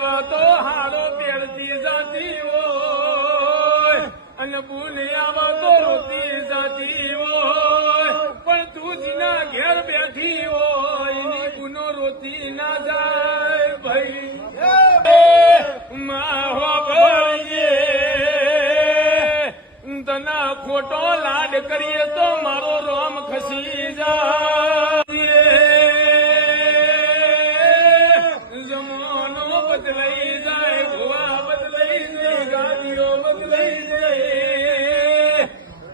આવે તો હારો પેરતી જાતી હોય અને ભૂલી આવે તો રોતી જાતી હોય પણ તું જીના ઘેર બેઠી હોય એની ગુનો રોતી ના જાય ભાઈ તના ખોટો લાડ કરીએ તો મારો રોમ ખસી જાય જમાનો બદલાઈ જાય ભુવા બદલાઈ જાય ગાડીઓ બદલાઈ જાય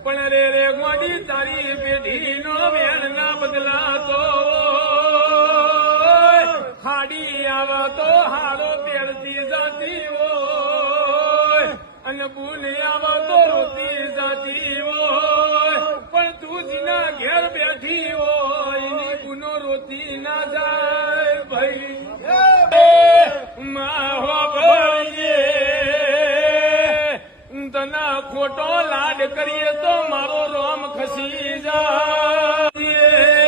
પણ રે ગોડી તારી પેઢી નો વેણ ના બદલાતો ખાડી આવે તો હારો પેરતી જાતી હોય અને ભૂલી આવે તો રોતી જાતી હોય પણ તું જીના ઘેર બેઠી હોય એની ગુનો રોતી ના જાય ભાઈ તના ખોટો લાડ કરીએ તો મારો રોમ ખસી જાય